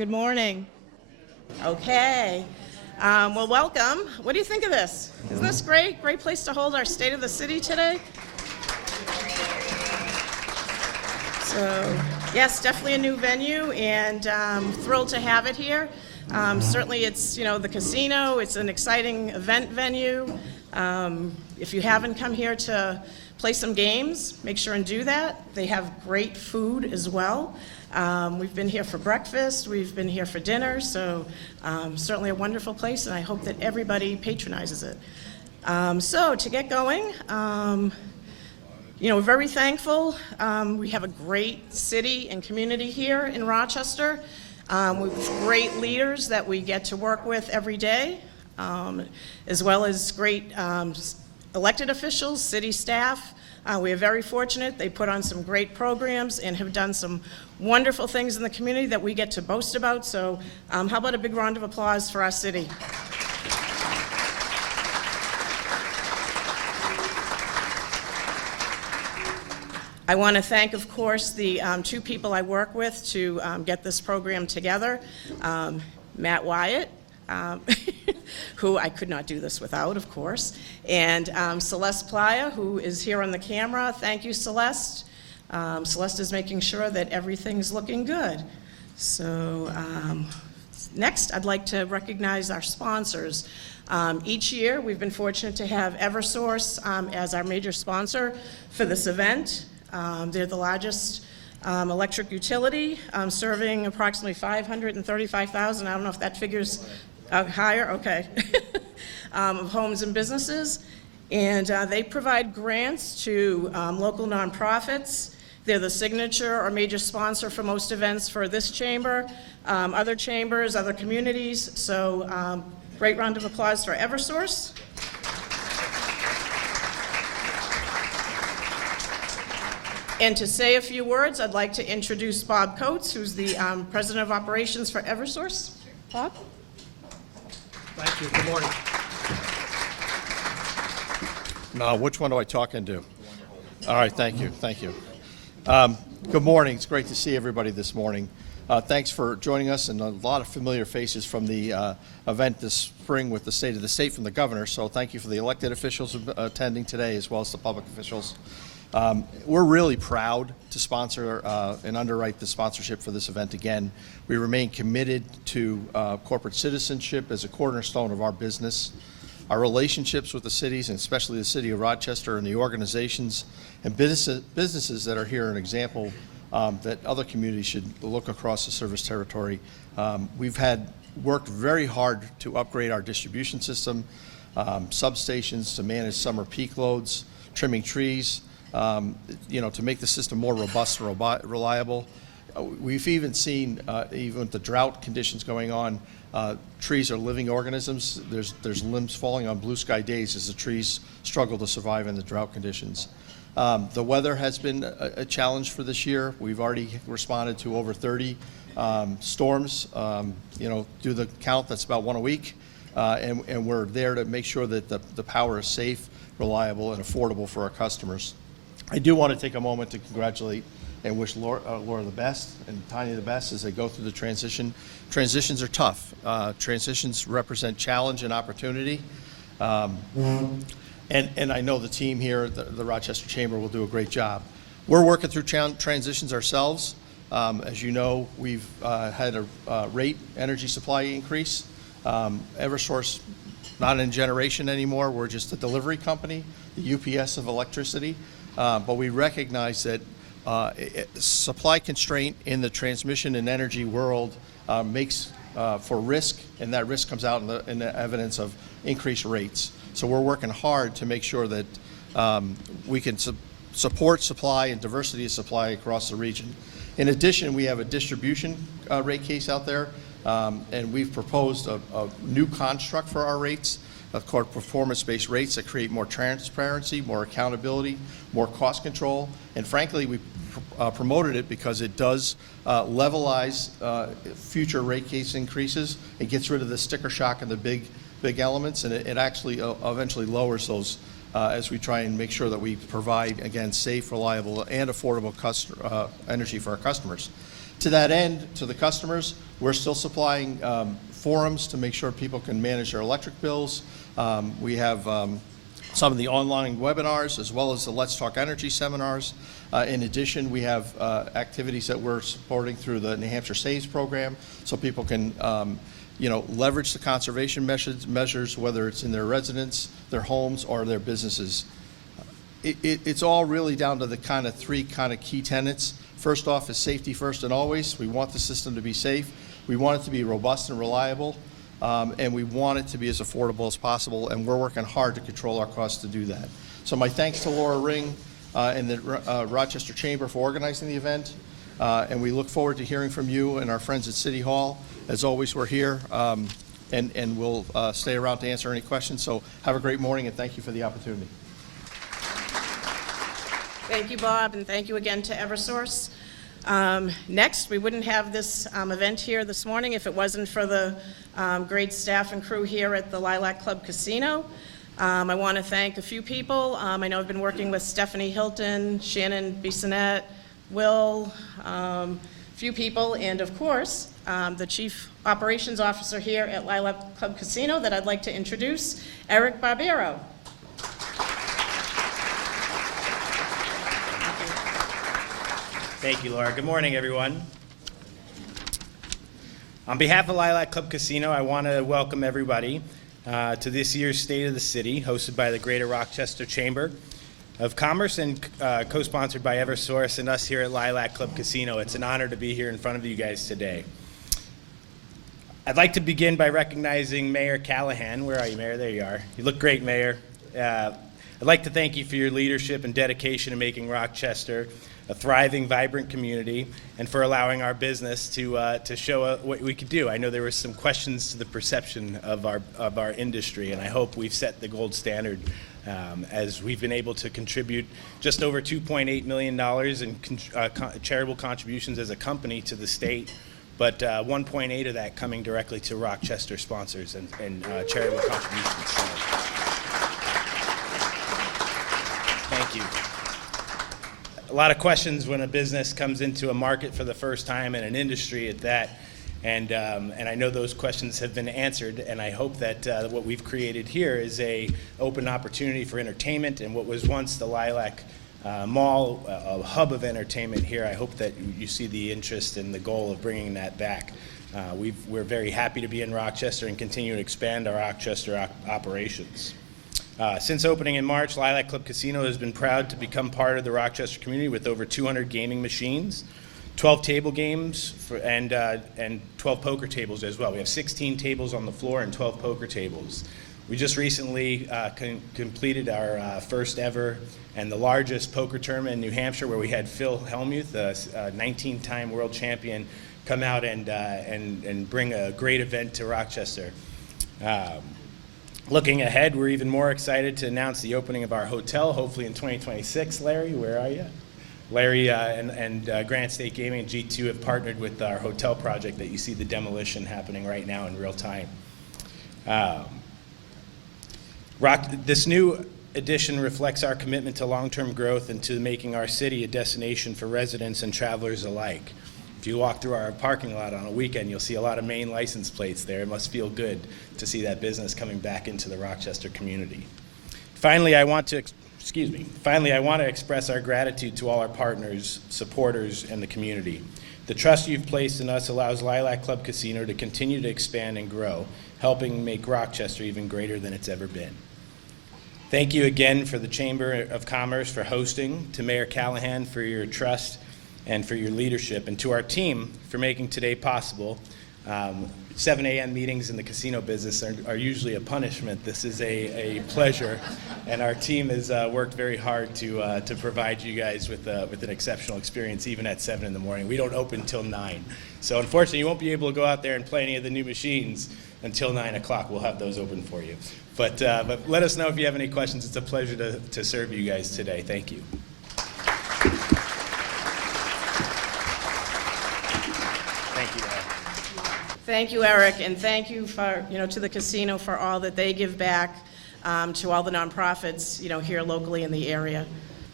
Good morning. Okay. Well, welcome. What do you think of this? Isn't this great? Great place to hold our State of the City today. So, yes, definitely a new venue, and thrilled to have it here. Certainly it's, the casino. It's an exciting event venue. If you haven't come here to play some games, make sure and do that. They have great food as well. We've been here for breakfast. We've been here for dinner. So certainly a wonderful place, and I hope that everybody patronizes it. So to get going, we're very thankful. We have a great city and community here in Rochester with great leaders that we get to work with every day, as well as great elected officials, city staff. We are very fortunate. They put on some great programs and have done some wonderful things in the community that we get to boast about. So how about a big round of applause for our city? I want to thank, of course, the two people I work with to get this program together. Matt Wyatt, who I could not do this without, of course, and Celeste Playa, who is here on the camera. Thank you, Celeste. Celeste is making sure that everything's looking good. So next, I'd like to recognize our sponsors. Each year, we've been fortunate to have Eversource as our major sponsor for this event. They're the largest electric utility, serving approximately 535,000. I don't know if that figure's higher, okay, of homes and businesses. And they provide grants to local nonprofits. They're the signature or major sponsor for most events for this chamber, other chambers, other communities. So great round of applause for Eversource. And to say a few words, I'd like to introduce Bob Coates, who's the President of Operations for Eversource. Bob? Thank you. Good morning. Now, which one do I talk into? All right, thank you. Thank you. Good morning. It's great to see everybody this morning. Thanks for joining us, and a lot of familiar faces from the event this spring with the State of the State from the governor. So thank you for the elected officials attending today, as well as the public officials. We're really proud to sponsor and underwrite the sponsorship for this event again. We remain committed to corporate citizenship as a cornerstone of our business. Our relationships with the cities, and especially the city of Rochester, and the organizations and businesses that are here are an example that other communities should look across the service territory. We've worked very hard to upgrade our distribution system, substations to manage summer peak loads, trimming trees, to make the system more robust and reliable. We've even seen, even with the drought conditions going on, trees are living organisms. There's limbs falling on blue sky days as the trees struggle to survive in the drought conditions. The weather has been a challenge for this year. We've already responded to over 30 storms. Do the count, that's about one a week. And we're there to make sure that the power is safe, reliable, and affordable for our customers. I do want to take a moment to congratulate and wish Laura the best and Tanya the best as they go through the transition. Transitions are tough. Transitions represent challenge and opportunity. And I know the team here, the Rochester Chamber, will do a great job. We're working through transitions ourselves. As you know, we've had a rate energy supply increase. Eversource, not in generation anymore. We're just a delivery company, the UPS of electricity. But we recognize that supply constraint in the transmission and energy world makes for risk, and that risk comes out in the evidence of increased rates. So we're working hard to make sure that we can support supply and diversity of supply across the region. In addition, we have a distribution rate case out there, and we've proposed a new construct for our rates, called performance-based rates, that create more transparency, more accountability, more cost control, and frankly, we promoted it because it does levelize future rate case increases. It gets rid of the sticker shock and the big elements, and it actually eventually lowers those as we try and make sure that we provide, again, safe, reliable, and affordable energy for our customers. To that end, to the customers, we're still supplying forums to make sure people can manage their electric bills. We have some of the online webinars as well as the Let's Talk Energy seminars. In addition, we have activities that we're supporting through the New Hampshire Saves program so people can leverage the conservation measures, whether it's in their residence, their homes, or their businesses. It's all really down to the three key tenets. First off is safety first and always. We want the system to be safe. We want it to be robust and reliable. And we want it to be as affordable as possible, and we're working hard to control our costs to do that. So my thanks to Laura Ring and the Rochester Chamber for organizing the event, and we look forward to hearing from you and our friends at City Hall. As always, we're here, and we'll stay around to answer any questions. So have a great morning, and thank you for the opportunity. Thank you, Bob, and thank you again to Eversource. Next, we wouldn't have this event here this morning if it wasn't for the great staff and crew here at the Lilac Club Casino. I want to thank a few people. I know I've been working with Stephanie Hilton, Shannon Bissonette, Will, a few people, and of course, the Chief Operations Officer here at Lilac Club Casino that I'd like to introduce, Eric Barbero. Thank you, Laura. Good morning, everyone. On behalf of Lilac Club Casino, I want to welcome everybody to this year's State of the City, hosted by the Greater Rochester Chamber of Commerce and co-sponsored by Eversource and us here at Lilac Club Casino. It's an honor to be here in front of you guys today. I'd like to begin by recognizing Mayor Callahan. Where are you, Mayor? There you are. You look great, Mayor. I'd like to thank you for your leadership and dedication in making Rochester a thriving, vibrant community, and for allowing our business to show what we could do. I know there were some questions to the perception of our industry, and I hope we've set the gold standard as we've been able to contribute just over $2.8 million in charitable contributions as a company to the state, but 1.8 of that coming directly to Rochester sponsors and charitable contributions. So, thank you. A lot of questions when a business comes into a market for the first time and an industry at that, and I know those questions have been answered, and I hope that what we've created here is a open opportunity for entertainment, and what was once the Lilac Mall, a hub of entertainment here. I hope that you see the interest and the goal of bringing that back. We're very happy to be in Rochester and continue to expand our Rochester operations. Since opening in March, Lilac Club Casino has been proud to become part of the Rochester community with over 200 gaming machines, 12 table games, and 12 poker tables as well. We have 16 tables on the floor and 12 poker tables. We just recently completed our first ever and the largest poker tournament in New Hampshire, where we had Phil Hellmuth, a 19-time world champion, come out and bring a great event to Rochester. Looking ahead, we're even more excited to announce the opening of our hotel, hopefully in 2026. Larry, where are you? Larry and Granite State Gaming and G2 have partnered with our hotel project that you see the demolition happening right now in real time. This new addition reflects our commitment to long-term growth and to making our city a destination for residents and travelers alike. If you walk through our parking lot on a weekend, you'll see a lot of Maine license plates there. It must feel good to see that business coming back into the Rochester community. Finally, I want to express our gratitude to all our partners, supporters, and the community. The trust you've placed in us allows Lilac Club Casino to continue to expand and grow, helping make Rochester even greater than it's ever been. Thank you again for the Chamber of Commerce for hosting, to Mayor Callahan for your trust and for your leadership, and to our team for making today possible. 7 a.m. meetings in the casino business are usually a punishment. This is a pleasure, and our team has worked very hard to provide you guys with an exceptional experience, even at 7 in the morning. We don't open until 9. So unfortunately, you won't be able to go out there and play any of the new machines until 9 o'clock. We'll have those open for you. But let us know if you have any questions. It's a pleasure to serve you guys today. Thank you. Thank you, Eric, and thank you for, to the casino for all that they give back to all the nonprofits, here locally in the area.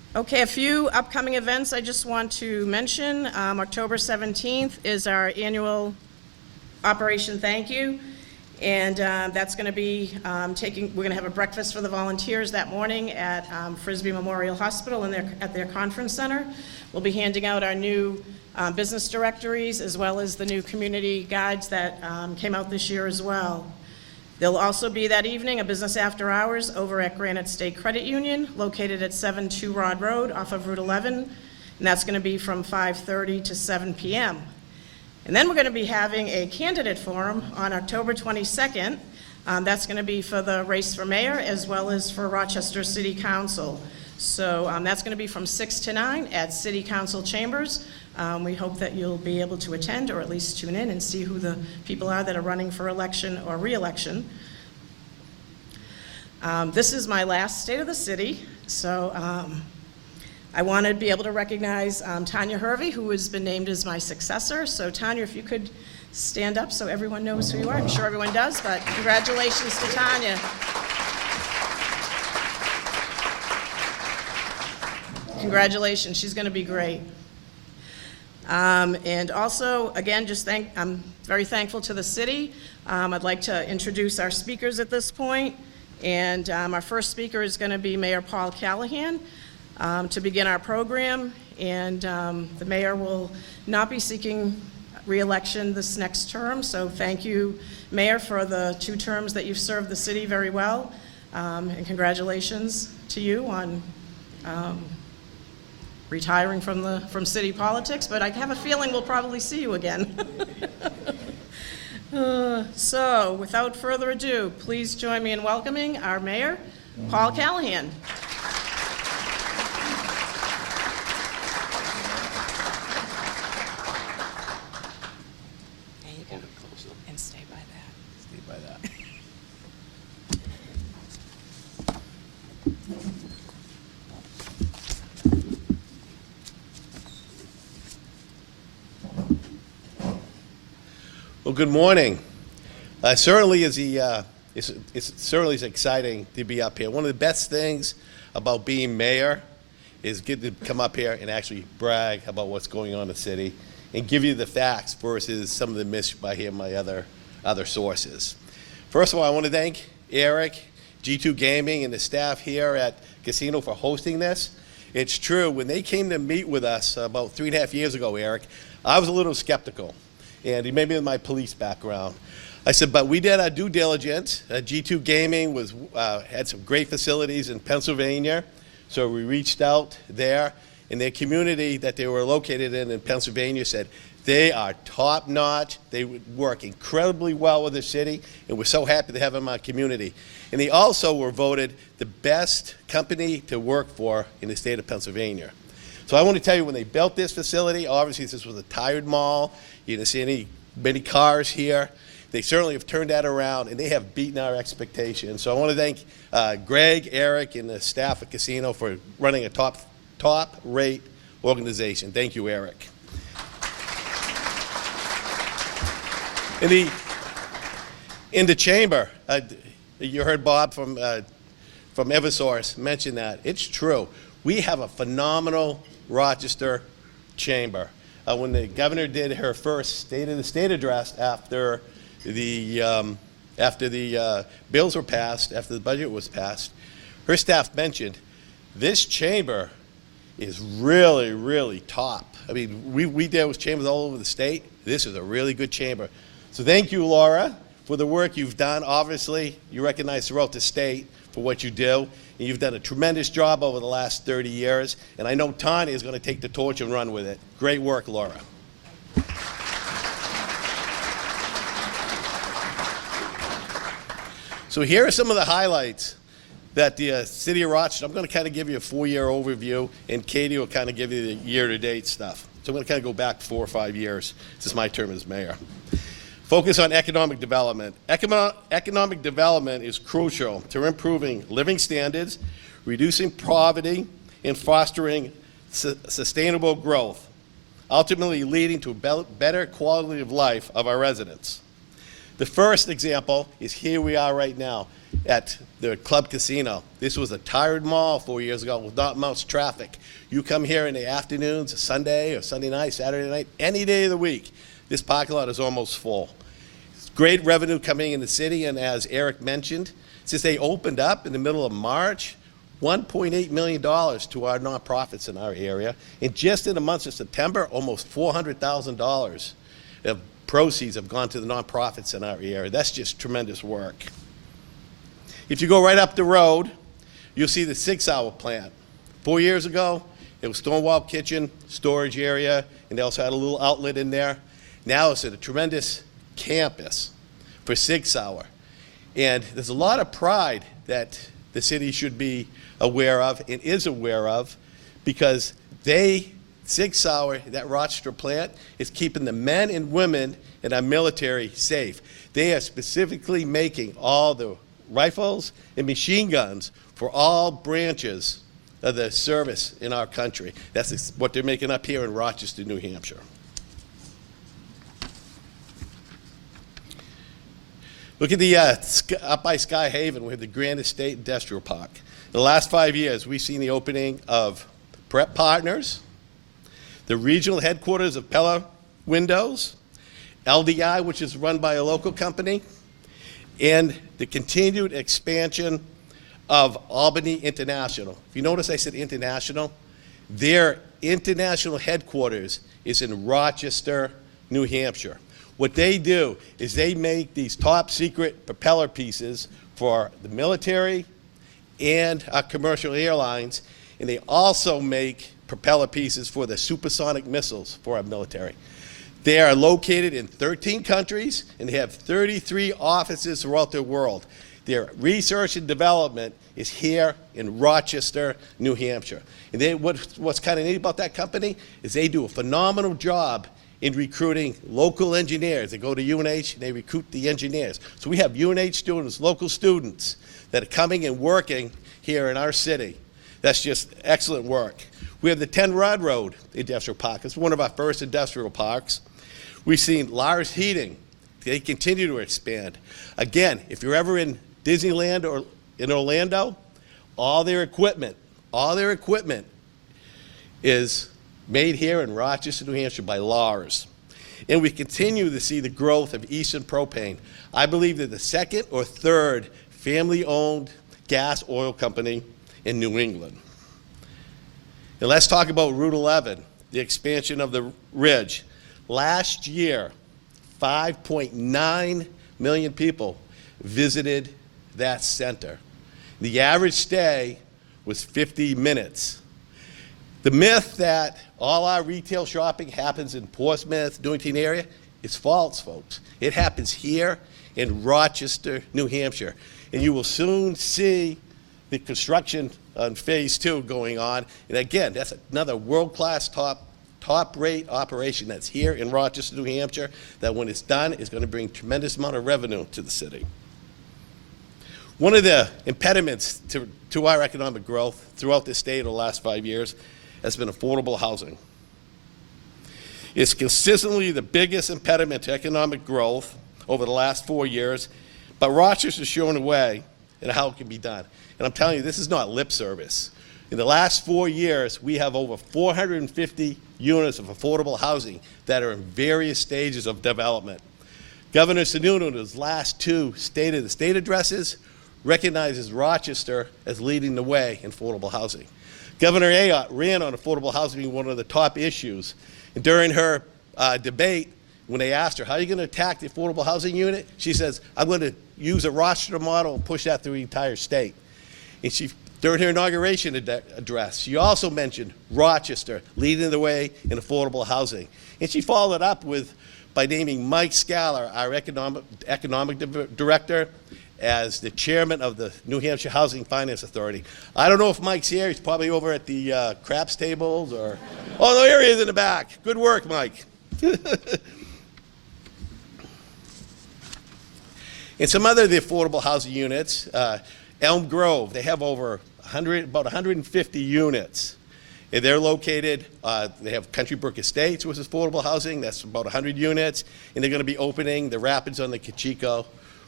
Okay, a few upcoming events I just want to mention. October 17th is our annual Operation Thank You, and that's going to be we're going to have a breakfast for the volunteers that morning at Frisbee Memorial Hospital at their conference center. We'll be handing out our new business directories as well as the new community guides that came out this year as well. There'll also be that evening a business after hours over at Granite State Credit Union, located at 72 Rod Road off of Route 11, and that's going to be from 5:30 to 7 p.m. And then we're going to be having a candidate forum on October 22nd. That's going to be for the race for mayor as well as for Rochester City Council. So that's going to be from 6 to 9 at City Council Chambers. We hope that you'll be able to attend or at least tune in and see who the people are that are running for election or re-election. This is my last State of the City, so I want to be able to recognize Tanya Hervey, who has been named as my successor. So Tanya, if you could stand up so everyone knows who you are. I'm sure everyone does, but congratulations to Tanya. Congratulations, she's going to be great. And also, again, I'm very thankful to the city. I'd like to introduce our speakers at this point. And our first speaker is going to be Mayor Paul Callahan to begin our program. And the mayor will not be seeking re-election this next term. So thank you, Mayor, for the 2 terms that you've served the city very well. And congratulations to you on retiring from city politics, but I have a feeling we'll probably see you again. So, without further ado, please join me in welcoming our mayor, Paul Callahan. There you go. And stay by that. Stay by that. Well, good morning. Certainly it's certainly exciting to be up here. One of the best things about being mayor is get to come up here and actually brag about what's going on in the city and give you the facts versus some of the myths I hear my other sources. First of all, I want to thank Eric, G2 Gaming, and the staff here at Casino for hosting this. It's true, when they came to meet with us about 3.5 years ago, Eric, I was a little skeptical. And maybe with my police background. I said, but we did our due diligence. G2 Gaming had some great facilities in Pennsylvania, so we reached out there, and their community that they were located in Pennsylvania said they are top-notch. They work incredibly well with the city, and we're so happy to have them in our community. And they also were voted the best company to work for in the state of Pennsylvania. So I want to tell you, when they built this facility, obviously this was a tired mall. You didn't see many cars here. They certainly have turned that around, and they have beaten our expectations. So I want to thank Greg, Eric, and the staff at Casino for running a top-rate organization. Thank you, Eric. In the chamber, you heard Bob from Eversource mention that. It's true. We have a phenomenal Rochester chamber. When the governor did her first State of the State address after the bills were passed, after the budget was passed, her staff mentioned this chamber is really, really top. I mean, we deal with chambers all over the state. This is a really good chamber. So thank you, Laura, for the work you've done. Obviously, you recognize throughout the state for what you do. And you've done a tremendous job over the last 30 years. And I know Tanya is going to take the torch and run with it. Great work, Laura. So here are some of the highlights that the city of Rochester, I'm going to kind of give you a 4-year overview, and Katie will kind of give you the year-to-date stuff. So I'm going to kind of go back 4 or 5 years. This is my term as mayor. Focus on economic development. Economic development is crucial to improving living standards, reducing poverty, and fostering sustainable growth, ultimately leading to a better quality of life of our residents. The first example is here we are right now. at the Club Casino. This was a tired mall 4 years ago with not much traffic. You come here in the afternoons, Sunday or Sunday night, Saturday night, any day of the week, this parking lot is almost full. It's great revenue coming in the city, and as Eric mentioned, since they opened up in the middle of March, $1.8 million to our nonprofits in our area. And just in the month of September, almost $400,000 of proceeds have gone to the nonprofits in our area. That's just tremendous work. If you go right up the road, you'll see the 6 Hour plant. 4 years ago, it was Stonewall Kitchen, storage area, and they also had a little outlet in there. Now it's a tremendous campus for 6 Hour. And there's a lot of pride that the city should be aware of and is aware of, because 6 Hour, that Rochester plant, is keeping the men and women in our military safe. They are specifically making all the rifles and machine guns for all branches of the service in our country. That's what they're making up here in Rochester, New Hampshire. Look at the up by Sky Haven, we have the Grand Estate Industrial Park. In the last 5 years, we've seen the opening of Prep Partners, the regional headquarters of Pella Windows, LDI, which is run by a local company, and the continued expansion of Albany International. If you notice I said international, their international headquarters is in Rochester, New Hampshire. What they do is they make these top secret propeller pieces for the military and commercial airlines, and they also make propeller pieces for the supersonic missiles for our military. They are located in 13 countries, and they have 33 offices throughout the world. Their research and development is here in Rochester, New Hampshire. And what's kind of neat about that company is they do a phenomenal job in recruiting local engineers. They go to UNH and they recruit the engineers. So we have UNH students, local students, that are coming and working here in our city. That's just excellent work. We have the 10 Rod Road Industrial Park. It's one of our first industrial parks. We've seen Lars Heating. They continue to expand. Again, if you're ever in Disneyland or in Orlando, all their equipment is made here in Rochester, New Hampshire by Lars. And we continue to see the growth of Eastern Propane. I believe they're the second or third family-owned gas oil company in New England. And let's talk about Route 11, the expansion of the Ridge. Last year, 5.9 million people visited that center. The average stay was 50 minutes. The myth that all our retail shopping happens in Portsmouth, Newington area is false, folks. It happens here in Rochester, New Hampshire. And you will soon see the construction on Phase 2 going on. And again, that's another world-class top-rate operation that's here in Rochester, New Hampshire, that when it's done is going to bring tremendous amount of revenue to the city. One of the impediments to our economic growth throughout the state over the last 5 years has been affordable housing. It's consistently the biggest impediment to economic growth over the last 4 years, but Rochester's shown a way in how it can be done. And I'm telling you, this is not lip service. In the last 4 years, we have over 450 units of affordable housing that are in various stages of development. Governor Sununu, in his last 2 State of the State addresses, recognizes Rochester as leading the way in affordable housing. Governor Ayotte ran on affordable housing being one of the top issues. And during her debate, when they asked her, how are you going to attack the affordable housing unit? She says, I'm going to use a Rochester model and push that through the entire state. And during her inauguration address, she also mentioned Rochester leading the way in affordable housing. And she followed up by naming Mike Scaler, our economic director, as the chairman of the New Hampshire Housing Finance Authority. I don't know if Mike's here. He's probably over at the craps tables or... Oh, no, here he is in the back. Good work, Mike. And some other of the affordable housing units, Elm Grove, they have about 150 units. And they're located, they have Country Brook Estates, which is affordable housing. That's about 100 units. And they're going to be opening the Rapids on the Cachiko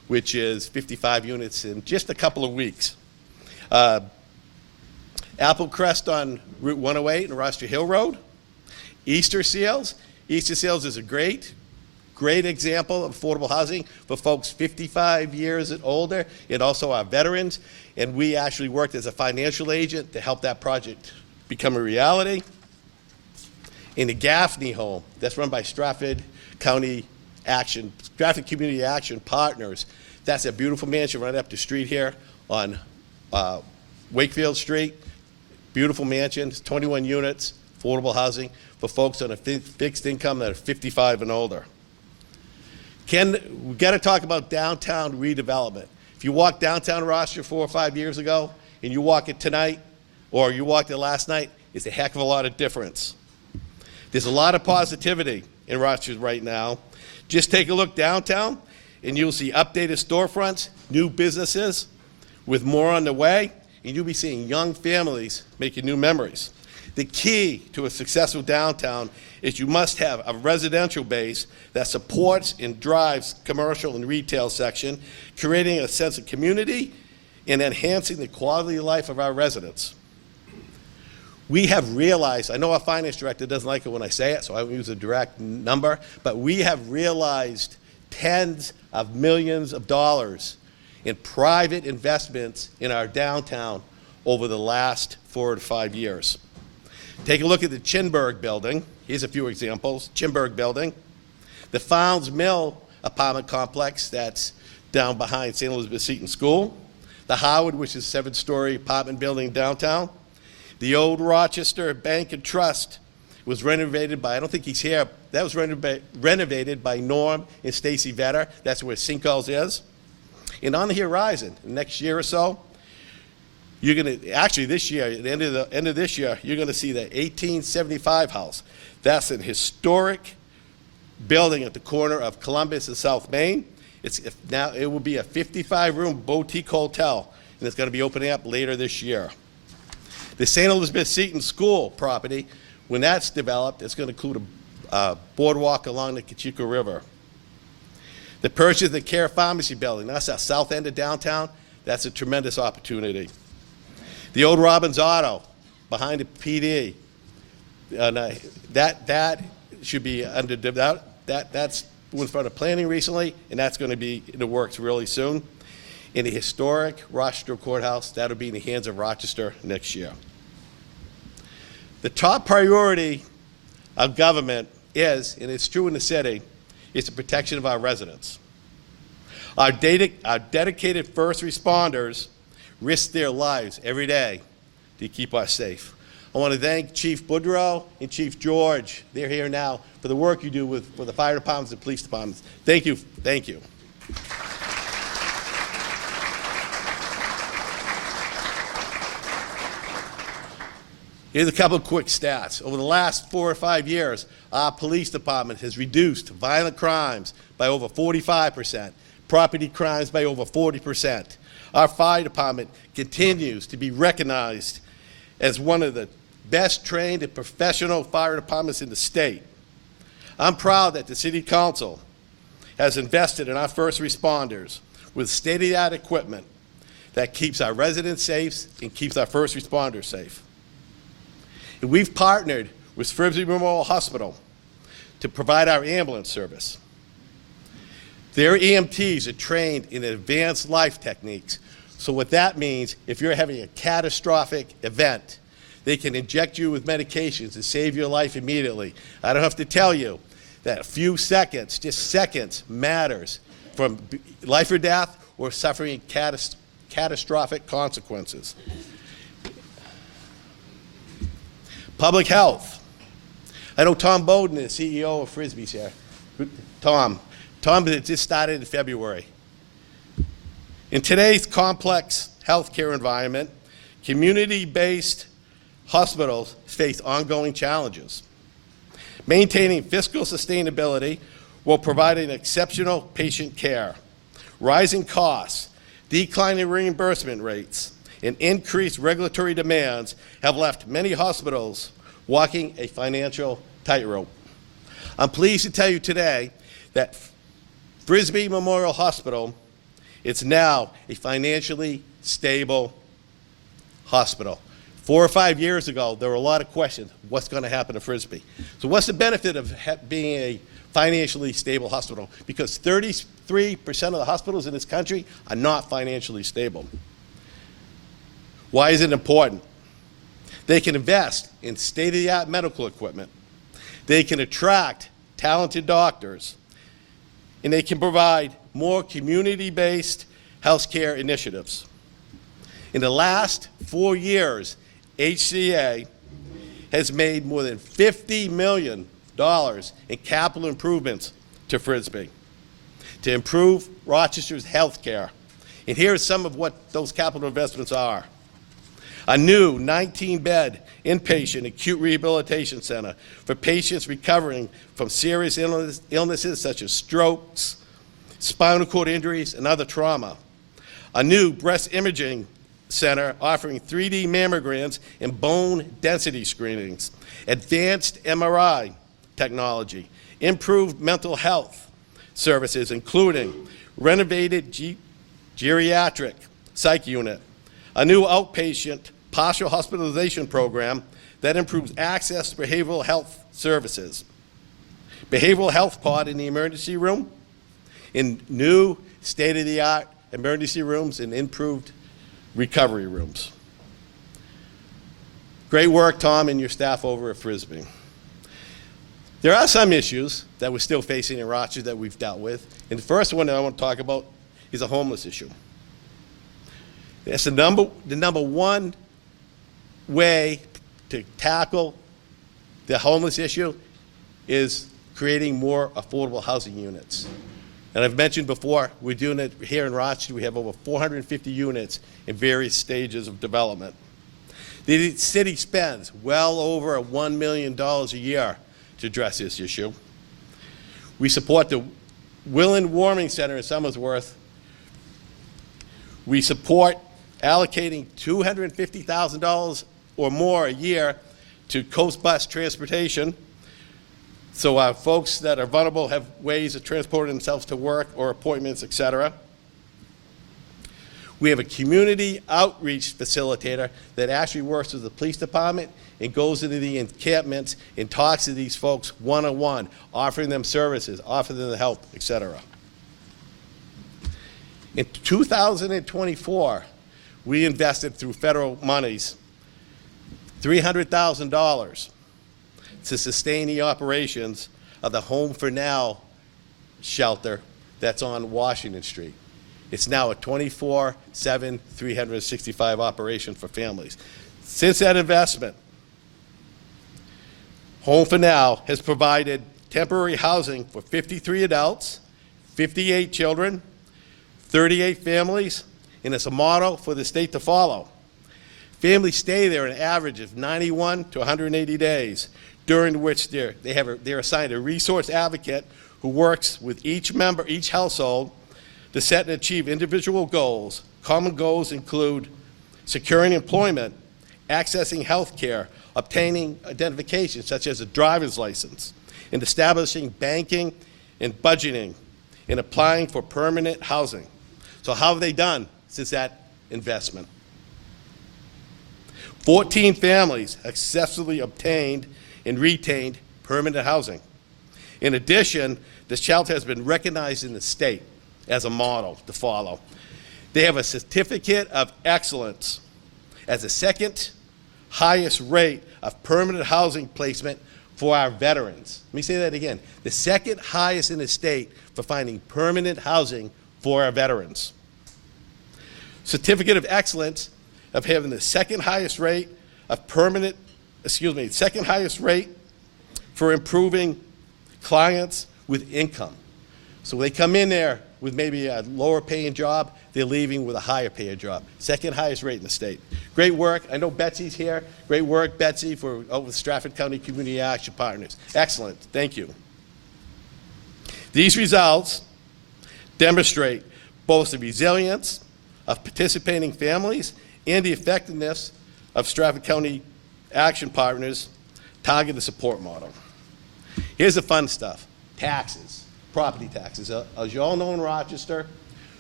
which is 55 units in just a couple of weeks. Apple Crest on Route 108 and Rochester Hill Road. Easter Seals. Easter Seals is a great example of affordable housing for folks 55 years and older, and also our veterans. And we actually worked as a financial agent to help that project become a reality. In the Gaffney home, that's run by Stratford Community Action Partners. That's a beautiful mansion right up the street here on Wakefield Street. Beautiful mansion, it's 21 units, affordable housing for folks on a fixed income that are 55 and older. We got to talk about downtown redevelopment. If you walk downtown Rochester 4 or 5 years ago, and you walk it tonight, or you walked it last night, it's a heck of a lot of difference. There's a lot of positivity in Rochester right now. Just take a look downtown, and you'll see updated storefronts, new businesses, with more on the way, and you'll be seeing young families making new memories. The key to a successful downtown is you must have a residential base that supports and drives commercial and retail section, creating a sense of community and enhancing the quality of life of our residents. We have realized, I know our finance director doesn't like it when I say it, so I won't use a direct number, but we have realized tens of millions of dollars in private investments in our downtown over the last 4 to 5 years. Take a look at the Chinburg building. Here's a few examples. Chinburg building. The Founds Mill apartment complex that's down behind St. Elizabeth Seton School. The Howard, which is a 7-story apartment building downtown. The old Rochester Bank and Trust was renovated by, I don't think he's here, that was renovated by Norm and Stacy Vetter. That's where Cinco's is. And on the horizon, next year or so, you're going to, actually this year, at the end of this year, you're going to see the 1875 house. That's an historic building at the corner of Columbus and South Main. Now it will be a 55-room boutique hotel, and it's going to be opening up later this year. The St. Elizabeth Seton School property, when that's developed, it's going to include a boardwalk along the Cocheco River. The purchase of the Care Pharmacy building, that's at south end of downtown, that's a tremendous opportunity. The old Robbins Auto behind the PD, that should be under, that's in front of planning recently, and that's going to be in the works really soon. In the historic Rochester Courthouse, that'll be in the hands of Rochester next year. The top priority of government is, and it's true in the city, is the protection of our residents. Our dedicated first responders risk their lives every day to keep us safe. I want to thank Chief Boudreau and Chief George. They're here now for the work you do for the fire departments and police departments. Thank you. Thank you. Here's a couple of quick stats. Over the last 4 or 5 years, our police department has reduced violent crimes by over 45%, property crimes by over 40%. Our fire department continues to be recognized as one of the best trained and professional fire departments in the state. I'm proud that the City Council has invested in our first responders with state-of-the-art equipment that keeps our residents safe and keeps our first responders safe. And we've partnered with Frisbee Memorial Hospital to provide our ambulance service. Their EMTs are trained in advanced life techniques. So what that means, if you're having a catastrophic event, they can inject you with medications to save your life immediately. I don't have to tell you that a few seconds, just seconds, matters from life or death or suffering catastrophic consequences. Public health. I know Tom Bowden, the CEO of Frisbee's here. Tom just started in February. In today's complex healthcare environment, community-based hospitals face ongoing challenges. Maintaining fiscal sustainability while providing exceptional patient care. Rising costs, declining reimbursement rates, and increased regulatory demands have left many hospitals walking a financial tightrope. I'm pleased to tell you today that Frisbee Memorial Hospital It's now a financially stable hospital. 4 or 5 years ago, there were a lot of questions, what's going to happen to Frisbee? So what's the benefit of being a financially stable hospital? Because 33% of the hospitals in this country are not financially stable. Why is it important? They can invest in state-of-the-art medical equipment. They can attract talented doctors, and they can provide more community-based healthcare initiatives. In the last 4 years, HCA has made more than $50 million in capital improvements to Frisbee to improve Rochester's health care. And here are some of what those capital investments are. A new 19-bed inpatient acute rehabilitation center for patients recovering from serious illnesses such as strokes, spinal cord injuries, and other trauma. A new breast imaging center offering 3D mammograms and bone density screenings, advanced MRI technology, improved mental health services, including renovated geriatric psych unit, a new outpatient partial hospitalization program that improves access to behavioral health services, behavioral health pod in the emergency room, in new state-of-the-art emergency rooms and improved recovery rooms. Great work, Tom, and your staff over at Frisbee. There are some issues that we're still facing in Rochester that we've dealt with, and the first one that I want to talk about is a homeless issue. That's the number one way to tackle the homeless issue is creating more affordable housing units. And I've mentioned before, we're doing it here in Rochester. We have over 450 units in various stages of development. The city spends well over $1 million a year to address this issue. We support the Willand Warming Center in Somersworth. We support allocating $250,000 or more a year to Coast Bus transportation, so our folks that are vulnerable have ways of transporting themselves to work or appointments, etc. We have a community outreach facilitator that actually works with the police department and goes into the encampments and talks to these folks one-on-one, offering them services, offering them the help, etc. In 2024, we invested through federal monies $300,000 to sustain the operations of the Home for Now shelter that's on Washington Street. It's now a 24/7, 365 operation for families. Since that investment, Home for Now has provided temporary housing for 53 adults, 58 children, 38 families, and it's a model for the state to follow. Families stay there an average of 91 to 180 days, during which they're assigned a resource advocate who works with each member, each household, to set and achieve individual goals. Common goals include securing employment, accessing health care, obtaining identification such as a driver's license, and establishing banking and budgeting, and applying for permanent housing. So how have they done since that investment? 14 families have successfully obtained and retained permanent housing. In addition, the shelter has been recognized in the state as a model to follow. They have a certificate of excellence as the second highest rate of permanent housing placement for our veterans. Let me say that again. The second highest in the state for finding permanent housing for our veterans. Certificate of excellence of having the second highest rate of second highest rate for improving clients with income. So when they come in there with maybe a lower paying job, they're leaving with a higher paying job. Second highest rate in the state. Great work. I know Betsy's here. Great work, Betsy, with Stratford County Community Action Partners. Excellent. Thank you. These results demonstrate both the resilience of participating families and the effectiveness of Stratford County Action Partners targeted support model. Here's the fun stuff. Taxes, property taxes. As you all know in Rochester,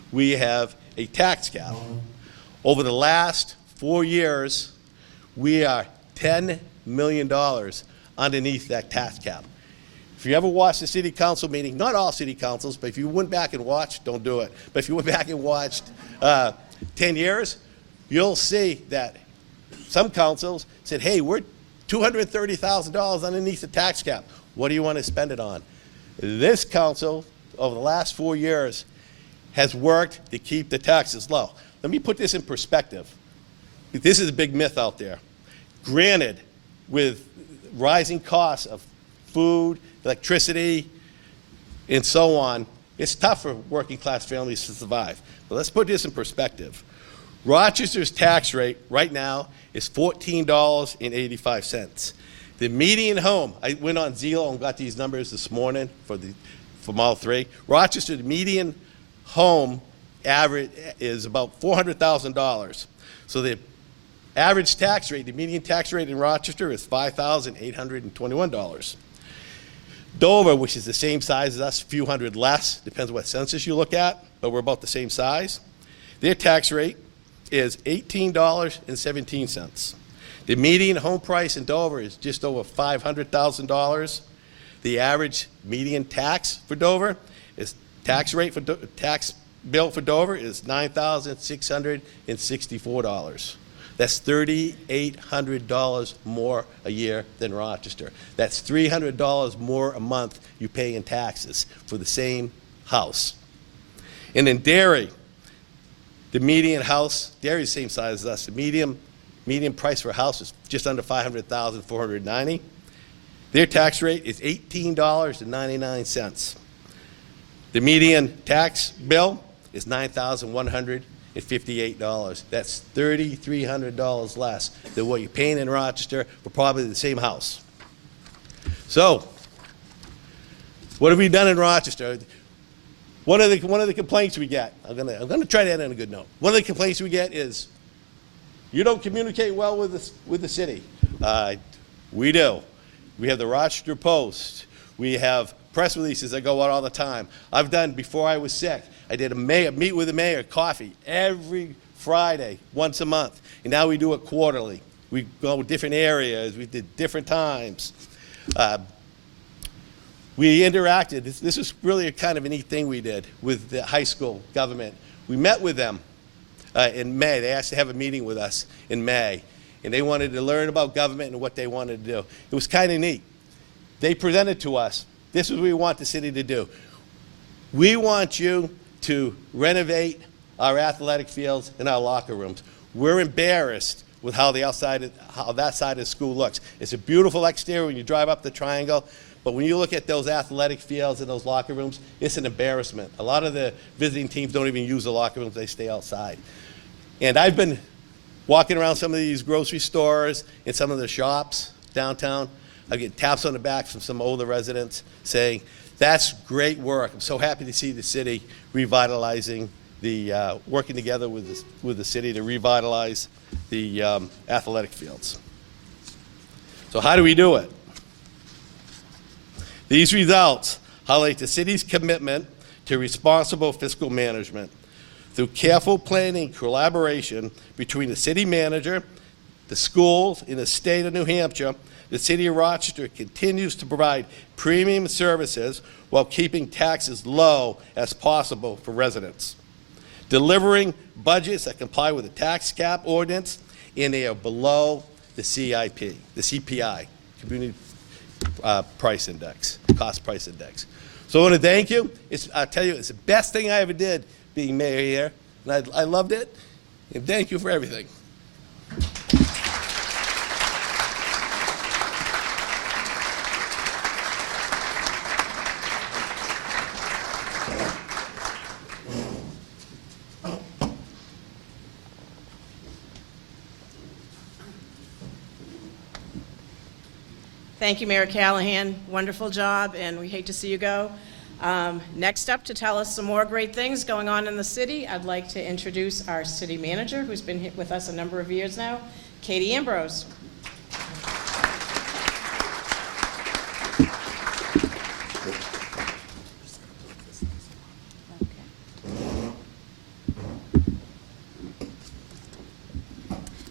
we have a tax cap. Over the last 4 years, we are $10 million underneath that tax cap. If you ever watched a city council meeting, not all city councils, but if you went back and watched, don't do it, but if you went back and watched 10 years, you'll see that some councils said, hey, we're $230,000 underneath the tax cap. What do you want to spend it on? This council, over the last 4 years, has worked to keep the taxes low. Let me put this in perspective. This is a big myth out there. Granted, with rising costs of food, electricity, and so on, it's tough for working class families to survive. But let's put this in perspective. Rochester's tax rate right now is $14.85. The median home, I went on Zillow and got these numbers this morning for Model 3. Rochester, the median home average is about $400,000. So the average tax rate, the median tax rate in Rochester is $5,821. Dover, which is the same size as us, a few hundred less, depends what census you look at, but we're about the same size. Their tax rate is $18.17. The median home price in Dover is just over $500,000. The average median tax for Dover is tax bill for Dover is $9,664. That's $3,800 more a year than Rochester. That's $300 more a month you pay in taxes for the same house. And in Derry, the median house, Derry's the same size as us, the median price for a house is just under $500,490. Their tax rate is $18.99. The median tax bill is $9,158. That's $3,300 less than what you're paying in Rochester for probably the same house. So, what have we done in Rochester? One of the complaints we get, I'm gonna try to end on a good note. One of the complaints we get is, you don't communicate well with the city. We do. We have the Rochester Post. We have press releases that go out all the time. I've done, before I was sick, I did a meet with the mayor, coffee, every Friday, once a month. And now we do it quarterly. We go to different areas. We did different times. We interacted. This is really a kind of a neat thing we did with the high school government. We met with them in May. They asked to have a meeting with us in May. And they wanted to learn about government and what they wanted to do. It was kind of neat. They presented to us, this is what we want the city to do. We want you to renovate our athletic fields and our locker rooms. We're embarrassed with how that side of the school looks. It's a beautiful exterior when you drive up the Triangle, but when you look at those athletic fields and those locker rooms, it's an embarrassment. A lot of the visiting teams don't even use the locker rooms, they stay outside. And I've been walking around some of these grocery stores and some of the shops downtown. I get taps on the back from some older residents saying, that's great work. I'm so happy to see the city revitalizing working together with the city to revitalize the athletic fields. So how do we do it? These results highlight the city's commitment to responsible fiscal management. Through careful planning and collaboration between the city manager, the schools, and the state of New Hampshire, the city of Rochester continues to provide premium services while keeping taxes low as possible for residents. Delivering budgets that comply with the tax cap ordinance, and they are below the CIP, the CPI, Community Price Index, Cost Price Index. So I want to thank you. I tell you, it's the best thing I ever did being mayor here, and I loved it, and thank you for everything. Thank you, Mayor Callahan. Wonderful job, and we hate to see you go. Next up, to tell us some more great things going on in the city, I'd like to introduce our city manager, who's been with us a number of years now, Katie Ambrose.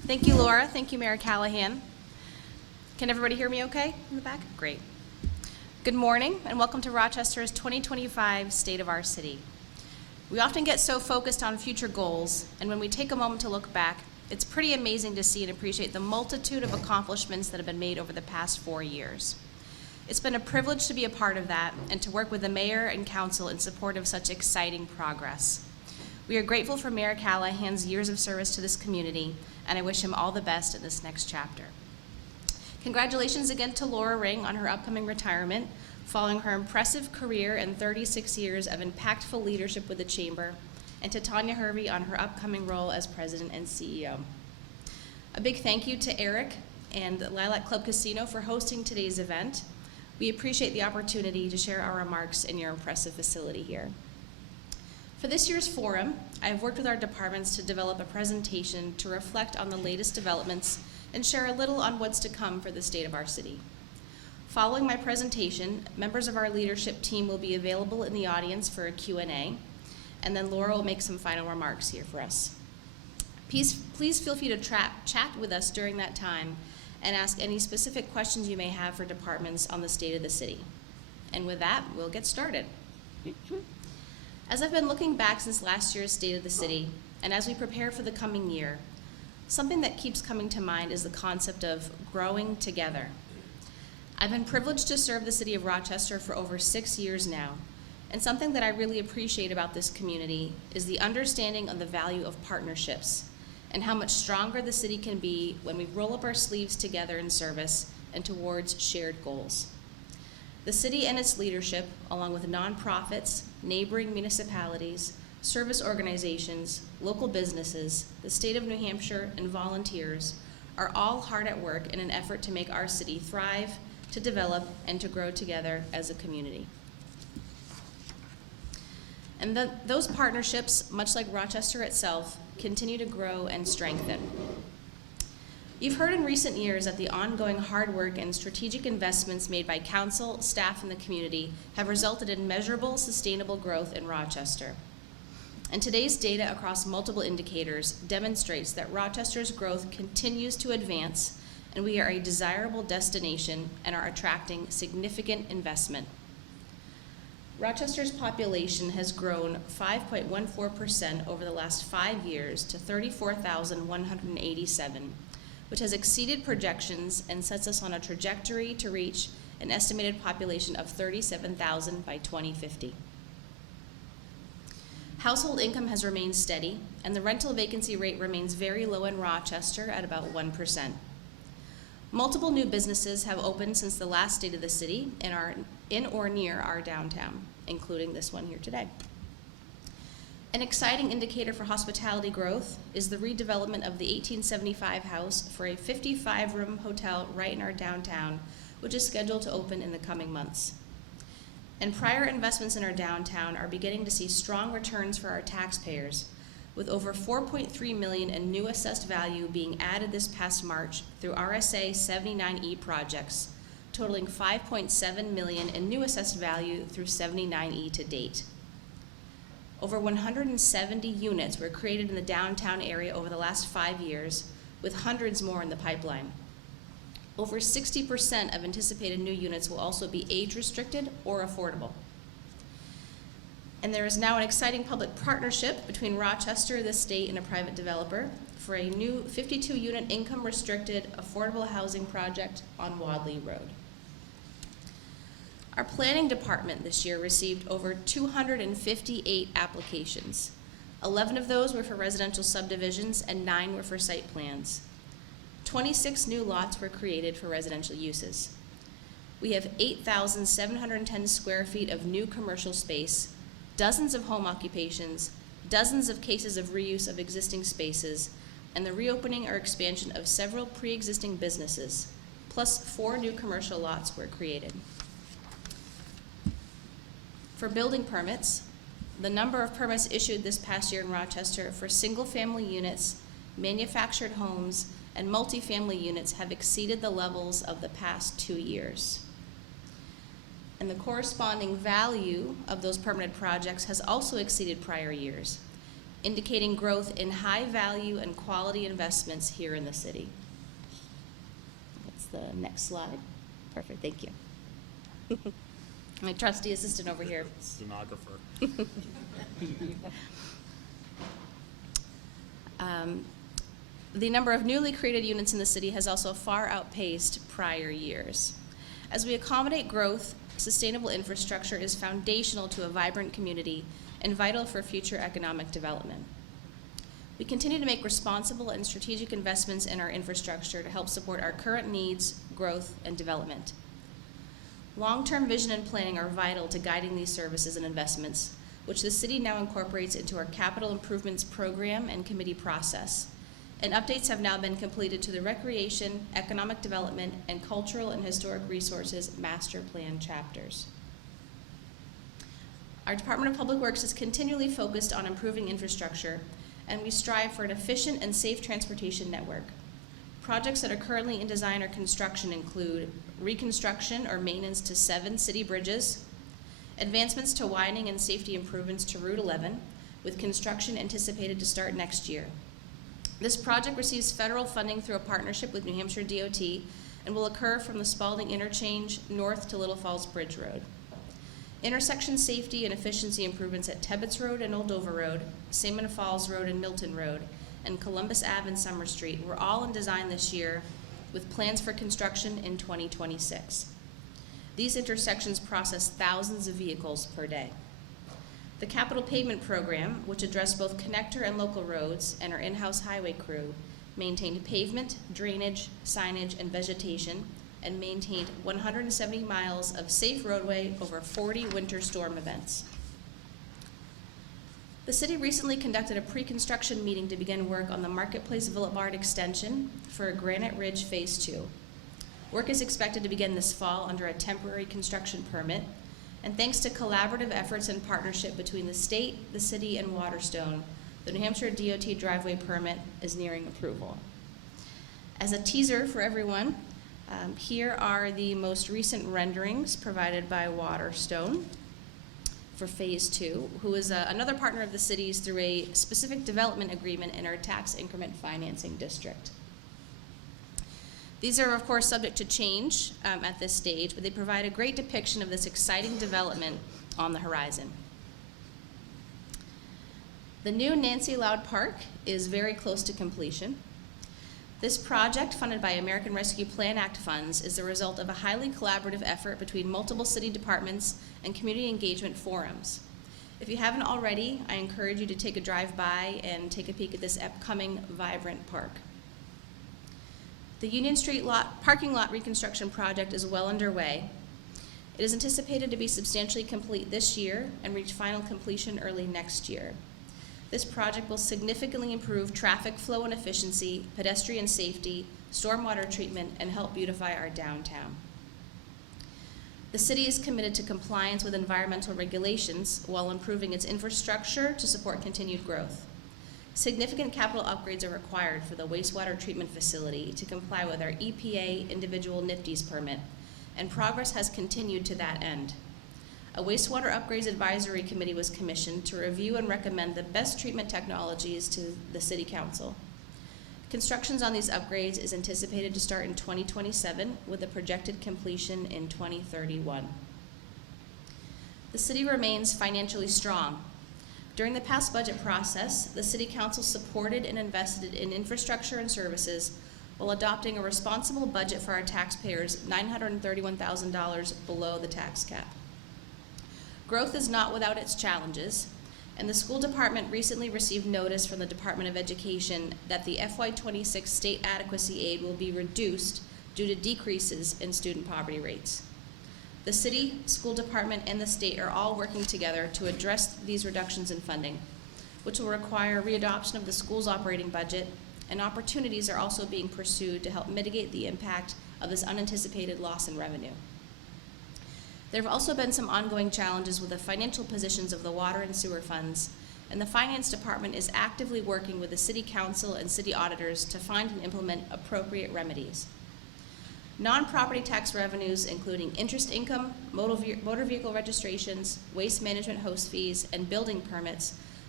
Thank you, Laura. Thank you, Mayor Callahan. Can everybody hear me okay in the back? Great. Good morning and welcome to Rochester's 2025 State of Our City. We often get so focused on future goals, and when we take a moment to look back, it's pretty amazing to see and appreciate the multitude of accomplishments that have been made over the past 4 years. It's been a privilege to be a part of that and to work with the mayor and council in support of such exciting progress. We are grateful for Mayor Callahan's years of service to this community, and I wish him all the best in this next chapter. Congratulations again to Laura Ring on her upcoming retirement, following her impressive career and 36 years of impactful leadership with the Chamber, and to Tanya Hervey on her upcoming role as President and CEO. A big thank you to Eric and Lilac Club Casino for hosting today's event. We appreciate the opportunity to share our remarks in your impressive facility here. For this year's forum, I have worked with our departments to develop a presentation to reflect on the latest developments and share a little on what's to come for the state of our city. Following my presentation, members of our leadership team will be available in the audience for a Q&A, and then Laura will make some final remarks here for us. Please feel free to chat with us during that time and ask any specific questions you may have for departments on the state of the city. And with that, we'll get started. As I've been looking back since last year's State of the City, and as we prepare for the coming year, something that keeps coming to mind is the concept of growing together. I've been privileged to serve the city of Rochester for over 6 years now, and something that I really appreciate about this community is the understanding of the value of partnerships and how much stronger the city can be when we roll up our sleeves together in service and towards shared goals. The city and its leadership, along with nonprofits, neighboring municipalities, service organizations, local businesses, the state of New Hampshire, and volunteers are all hard at work in an effort to make our city thrive, to develop, and to grow together as a community. And those partnerships, much like Rochester itself, continue to grow and strengthen. You've heard in recent years that the ongoing hard work and strategic investments made by council, staff, and the community have resulted in measurable, sustainable growth in Rochester. And today's data across multiple indicators demonstrates that Rochester's growth continues to advance, and we are a desirable destination and are attracting significant investment. Rochester's population has grown 5.14% over the last 5 years to 34,187, which has exceeded projections and sets us on a trajectory to reach an estimated population of 37,000 by 2050. Household income has remained steady, and the rental vacancy rate remains very low in Rochester at about 1%. Multiple new businesses have opened since the last State of the City and are in or near our downtown, including this one here today. An exciting indicator for hospitality growth is the redevelopment of the 1875 house for a 55-room hotel right in our downtown, which is scheduled to open in the coming months. And prior investments in our downtown are beginning to see strong returns for our taxpayers, with over $4.3 million in new assessed value being added this past March through RSA 79E projects, totaling $5.7 million in new assessed value through 79E to date. Over 170 units were created in the downtown area over the last 5 years, with hundreds more in the pipeline. Over 60% of anticipated new units will also be age-restricted or affordable. And there is now an exciting public partnership between Rochester, the state, and a private developer for a new 52-unit income-restricted affordable housing project on Wadley Road. Our planning department this year received over 258 applications. 11 of those were for residential subdivisions and 9 were for site plans. 26 new lots were created for residential uses. We have 8,710 square feet of new commercial space, dozens of home occupations, dozens of cases of reuse of existing spaces, and the reopening or expansion of several pre-existing businesses, plus 4 new commercial lots were created. For building permits, the number of permits issued this past year in Rochester for single-family units, manufactured homes, and multifamily units have exceeded the levels of the past 2 years. And the corresponding value of those permanent projects has also exceeded prior years. indicating growth in high value and quality investments here in the city. That's the next slide. Perfect, thank you. My trusty assistant over here. Stenographer. The number of newly created units in the city has also far outpaced prior years. As we accommodate growth, sustainable infrastructure is foundational to a vibrant community and vital for future economic development. We continue to make responsible and strategic investments in our infrastructure to help support our current needs, growth, and development. Long-term vision and planning are vital to guiding these services and investments, which the city now incorporates into our capital improvements program and committee process. And updates have now been completed to the Recreation, Economic Development, and Cultural and Historic Resources Master Plan chapters. Our Department of Public Works is continually focused on improving infrastructure, and we strive for an efficient and safe transportation network. Projects that are currently in design or construction include reconstruction or maintenance to 7 city bridges, advancements to widening and safety improvements to Route 11, with construction anticipated to start next year. This project receives federal funding through a partnership with New Hampshire DOT and will occur from the Spalding Interchange north to Little Falls Bridge Road. Intersection safety and efficiency improvements at Tebbets Road and Old Dover Road, Salmon Falls Road and Milton Road, and Columbus Ave and Summer Street were all in design this year, with plans for construction in 2026. These intersections process thousands of vehicles per day. The capital pavement program, which addressed both connector and local roads and our in-house highway crew, maintained pavement, drainage, signage, and vegetation, and maintained 170 miles of safe roadway over 40 winter storm events. The city recently conducted a pre-construction meeting to begin work on the Marketplace Boulevard extension for Granite Ridge Phase 2. Work is expected to begin this fall under a temporary construction permit, and thanks to collaborative efforts and partnership between the state, the city, and Waterstone, the New Hampshire DOT driveway permit is nearing approval. As a teaser for everyone, here are the most recent renderings provided by Waterstone for Phase 2, who is another partner of the city's through a specific development agreement in our tax increment financing district. These are, of course, subject to change at this stage, but they provide a great depiction of this exciting development on the horizon. The new Nancy Loud Park is very close to completion. This project, funded by American Rescue Plan Act funds, is the result of a highly collaborative effort between multiple city departments and community engagement forums. If you haven't already, I encourage you to take a drive by and take a peek at this upcoming vibrant park. The Union Street parking lot reconstruction project is well underway. It is anticipated to be substantially complete this year and reach final completion early next year. This project will significantly improve traffic flow and efficiency, pedestrian safety, stormwater treatment, and help beautify our downtown. The city is committed to compliance with environmental regulations while improving its infrastructure to support continued growth. Significant capital upgrades are required for the wastewater treatment facility to comply with our EPA individual NIPDES permit, and progress has continued to that end. A wastewater upgrades advisory committee was commissioned to review and recommend the best treatment technologies to the City Council. Construction on these upgrades is anticipated to start in 2027 with a projected completion in 2031. The city remains financially strong. During the past budget process, the City Council supported and invested in infrastructure and services while adopting a responsible budget for our taxpayers, $931,000 below the tax cap. Growth is not without its challenges, and the school department recently received notice from the Department of Education that the FY26 state adequacy aid will be reduced due to decreases in student poverty rates. The city, school department, and the state are all working together to address these reductions in funding, which will require readoption of the school's operating budget, and opportunities are also being pursued to help mitigate the impact of this unanticipated loss in revenue. There have also been some ongoing challenges with the financial positions of the water and sewer funds, and the finance department is actively working with the city council and city auditors to find and implement appropriate remedies. Non-property tax revenues, including interest income, motor vehicle registrations, waste management host fees, and building permits,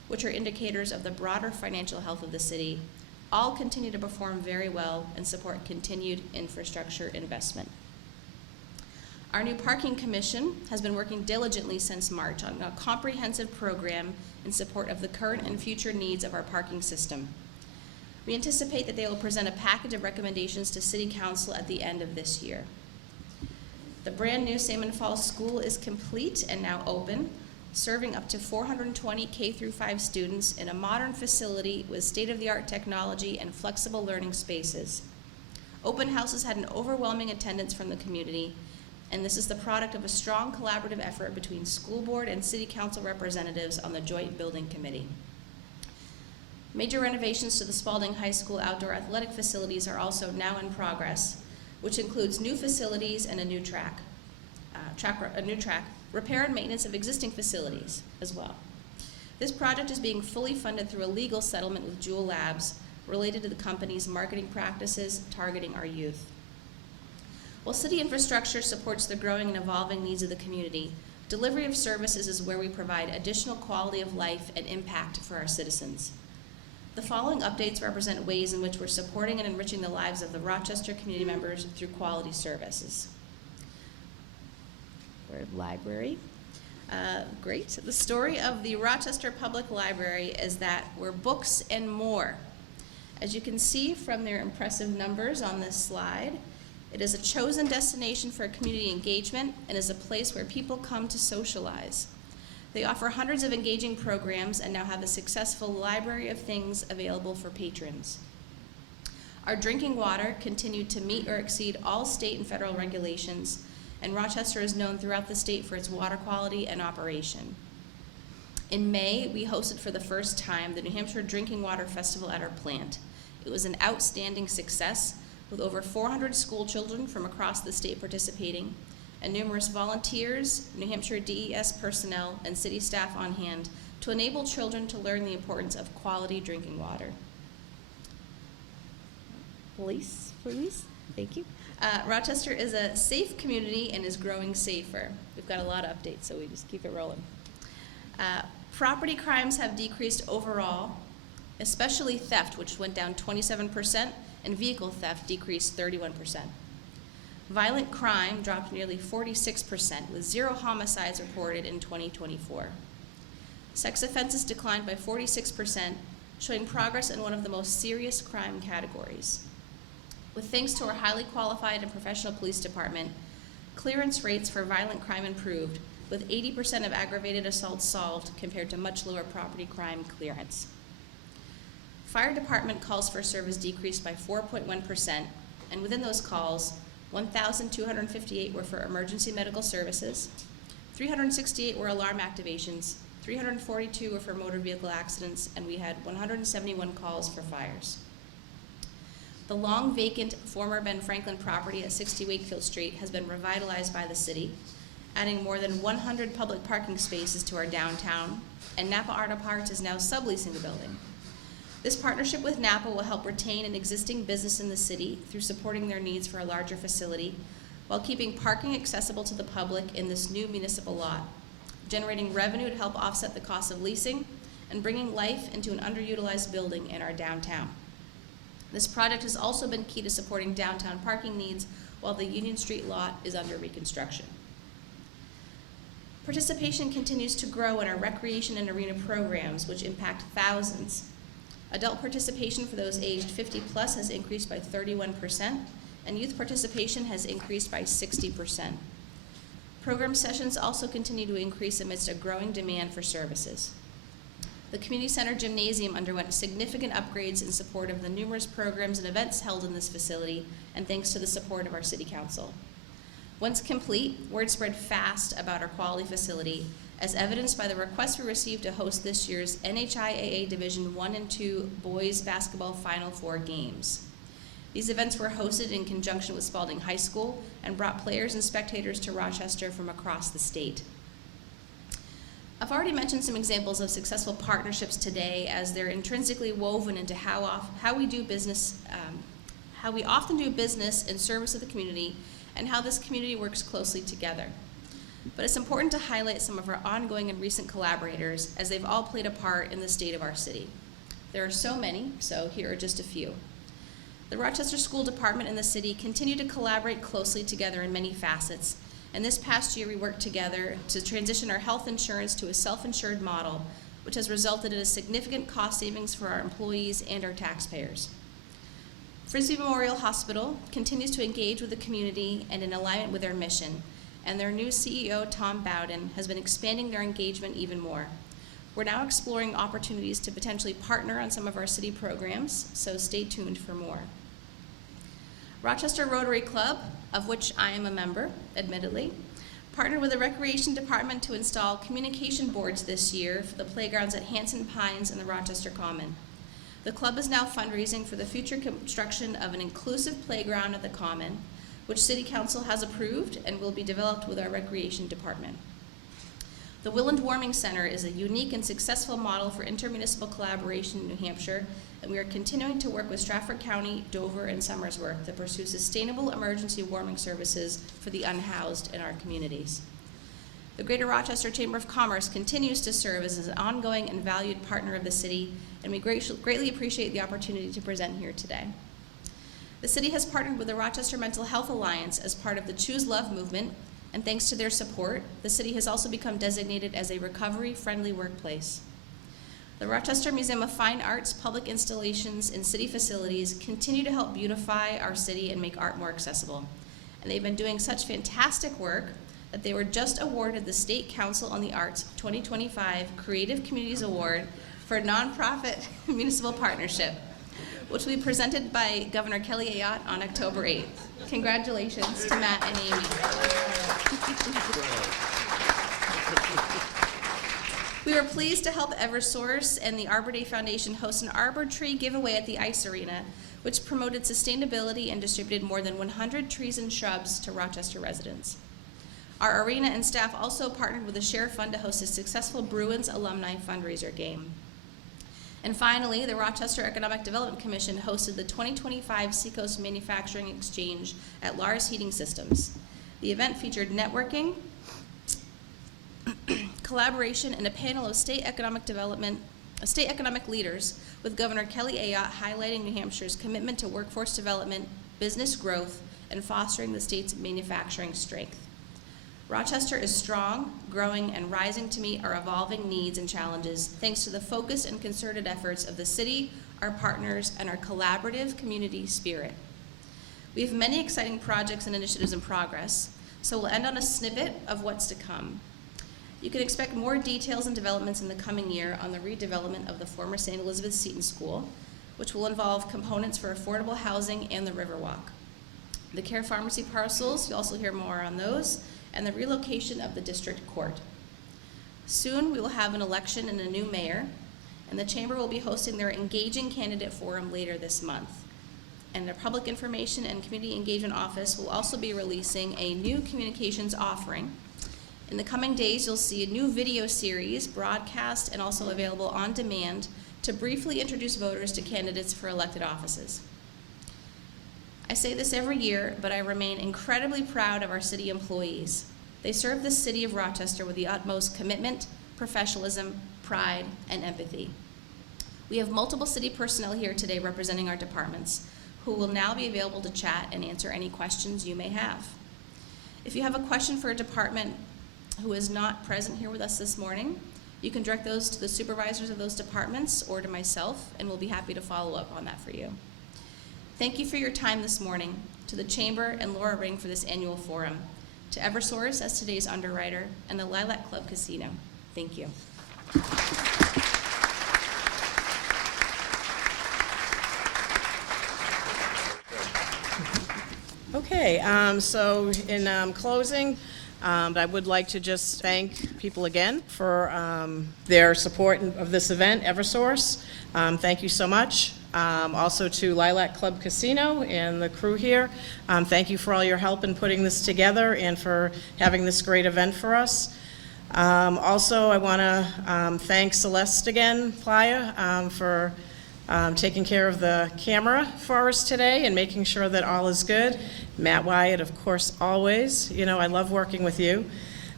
which are indicators of the broader financial health of the city, all continue to perform very well and support continued infrastructure investment. Our new Parking Commission has been working diligently since March on a comprehensive program in support of the current and future needs of our parking system. We anticipate that they will present a package of recommendations to City Council at the end of this year. The brand-new Salmon Falls School is complete and now open, serving up to 420 K-5 students in a modern facility with state-of-the-art technology and flexible learning spaces. Open houses had an overwhelming attendance from the community, and this is the product of a strong collaborative effort between school board and city council representatives on the joint building committee. Major renovations to the Spalding High School outdoor athletic facilities are also now in progress, which includes new facilities and a new track, repair and maintenance of existing facilities as well. This project is being fully funded through a legal settlement with Jewel Labs related to the company's marketing practices targeting our youth. While city infrastructure supports the growing and evolving needs of the community, delivery of services is where we provide additional quality of life and impact for our citizens. The following updates represent ways in which we're supporting and enriching the lives of the Rochester community members through quality services. We're library. Great. The story of the Rochester Public Library is that we're books and more. As you can see from their impressive numbers on this slide, it is a chosen destination for community engagement and is a place where people come to socialize. They offer hundreds of engaging programs and now have a successful library of things available for patrons. Our drinking water continued to meet or exceed all state and federal regulations, and Rochester is known throughout the state for its water quality and operation. In May, we hosted for the first time the New Hampshire Drinking Water Festival at our plant. It was an outstanding success, with over 400 school children from across the state participating, and numerous volunteers, New Hampshire DES personnel, and city staff on hand to enable children to learn the importance of quality drinking water. Police, please. Thank you. Rochester is a safe community and is growing safer. We've got a lot of updates, so we just keep it rolling. Property crimes have decreased overall, especially theft, which went down 27%, and vehicle theft decreased 31%. Violent crime dropped nearly 46%, with 0 homicides reported in 2024. Sex offenses declined by 46%, showing progress in one of the most serious crime categories. With thanks to our highly qualified and professional police department, clearance rates for violent crime improved, with 80% of aggravated assaults solved compared to much lower property crime clearance. Fire department calls for service decreased by 4.1%, and within those calls, 1,258 were for emergency medical services, 368 were alarm activations, 342 were for motor vehicle accidents, and we had 171 calls for fires. The long vacant former Ben Franklin property at 60 Wakefield Street has been revitalized by the city, adding more than 100 public parking spaces to our downtown, and Napa Art Apartments is now subleasing the building. This partnership with Napa will help retain an existing business in the city through supporting their needs for a larger facility, while keeping parking accessible to the public in this new municipal lot, generating revenue to help offset the cost of leasing, and bringing life into an underutilized building in our downtown. This project has also been key to supporting downtown parking needs while the Union Street lot is under reconstruction. Participation continues to grow in our recreation and arena programs, which impact thousands. Adult participation for those aged 50 plus has increased by 31%, and youth participation has increased by 60%. Program sessions also continue to increase amidst a growing demand for services. The Community Center Gymnasium underwent significant upgrades in support of the numerous programs and events held in this facility, and thanks to the support of our City Council. Once complete, word spread fast about our quality facility, as evidenced by the request we received to host this year's NHIAA Division I and II Boys Basketball Final Four games. These events were hosted in conjunction with Spalding High School and brought players and spectators to Rochester from across the state. I've already mentioned some examples of successful partnerships today, as they're intrinsically woven into how we do business, how we often do business in service of the community, and how this community works closely together. but it's important to highlight some of our ongoing and recent collaborators, as they've all played a part in the state of our city. There are so many, so here are just a few. The Rochester School Department and the city continue to collaborate closely together in many facets, and this past year we worked together to transition our health insurance to a self-insured model, which has resulted in a significant cost savings for our employees and our taxpayers. Frisbee Memorial Hospital continues to engage with the community and in alignment with their mission, and their new CEO, Tom Bowden, has been expanding their engagement even more. We're now exploring opportunities to potentially partner on some of our city programs, so stay tuned for more. Rochester Rotary Club, of which I am a member, admittedly, partnered with the Recreation Department to install communication boards this year for the playgrounds at Hanson Pines and the Rochester Common. The club is now fundraising for the future construction of an inclusive playground at the Common, which City Council has approved and will be developed with our Recreation Department. The Willand Warming Center is a unique and successful model for intermunicipal collaboration in New Hampshire, and we are continuing to work with Stratford County, Dover, and Somersworth to pursue sustainable emergency warming services for the unhoused in our communities. The Greater Rochester Chamber of Commerce continues to serve as an ongoing and valued partner of the city, and we greatly appreciate the opportunity to present here today. The city has partnered with the Rochester Mental Health Alliance as part of the Choose Love movement, and thanks to their support, the city has also become designated as a recovery-friendly workplace. The Rochester Museum of Fine Arts public installations in city facilities continue to help beautify our city and make art more accessible. And they've been doing such fantastic work that they were just awarded the State Council on the Arts 2025 Creative Communities Award for Nonprofit Municipal Partnership, which will be presented by Governor Kelly Ayotte on October 8th. Congratulations to Matt and Amy. We were pleased to help Eversource and the Arbor Day Foundation host an Arbor Tree giveaway at the Ice Arena, which promoted sustainability and distributed more than 100 trees and shrubs to Rochester residents. Our arena and staff also partnered with the Share Fund to host a successful Bruins alumni fundraiser game. And finally, the Rochester Economic Development Commission hosted the 2025 Seacoast Manufacturing Exchange at Lars Heating Systems. The event featured networking, collaboration, and a panel of state economic leaders with Governor Kelly Ayotte highlighting New Hampshire's commitment to workforce development, business growth, and fostering the state's manufacturing strength. Rochester is strong, growing, and rising to meet our evolving needs and challenges thanks to the focused and concerted efforts of the city, our partners, and our collaborative community spirit. We have many exciting projects and initiatives in progress, so we'll end on a snippet of what's to come. You can expect more details and developments in the coming year on the redevelopment of the former St. Elizabeth Seton School, which will involve components for affordable housing and the Riverwalk. The Care Pharmacy parcels, you'll also hear more on those, and the relocation of the district court. Soon we will have an election and a new mayor, and the Chamber will be hosting their Engaging Candidate Forum later this month. And the Public Information and Community Engagement Office will also be releasing a new communications offering. In the coming days, you'll see a new video series broadcast and also available on demand to briefly introduce voters to candidates for elected offices. I say this every year, but I remain incredibly proud of our city employees. They serve the city of Rochester with the utmost commitment, professionalism, pride, and empathy. We have multiple city personnel here today representing our departments, who will now be available to chat and answer any questions you may have. If you have a question for a department who is not present here with us this morning, you can direct those to the supervisors of those departments or to myself, and we'll be happy to follow up on that for you. Thank you for your time this morning, to the Chamber and Laura Ring for this annual forum, to Eversource as today's underwriter, and the Lilac Club Casino. Thank you. Okay, so in closing, I would like to just thank people again for their support of this event, Eversource. Thank you so much. Also to Lilac Club Casino and the crew here. Thank you for all your help in putting this together and for having this great event for us. Also, I want to thank Celeste again, Playa, for taking care of the camera for us today and making sure that all is good. Matt Wyatt, of course, always. You know, I love working with you.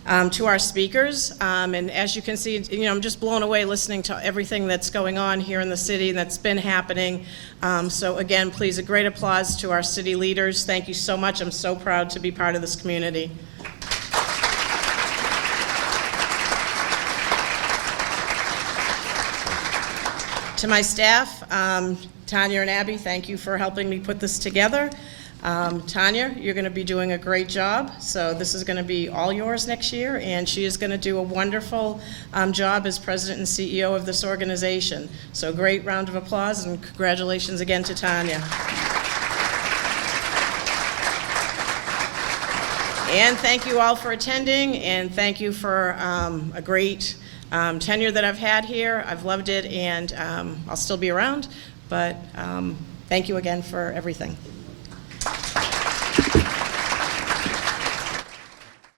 To our speakers, and as you can see, you know, I'm just blown away listening to everything that's going on here in the city that's been happening. So again, please, a great applause to our city leaders. Thank you so much. I'm so proud to be part of this community. To my staff, Tanya and Abby, thank you for helping me put this together. Tanya, you're going to be doing a great job, so this is going to be all yours next year, and she is going to do a wonderful job as president and CEO of this organization. So great round of applause, and congratulations again to Tanya. And thank you all for attending, and thank you for a great tenure that I've had here. I've loved it, and I'll still be around, but thank you again for everything.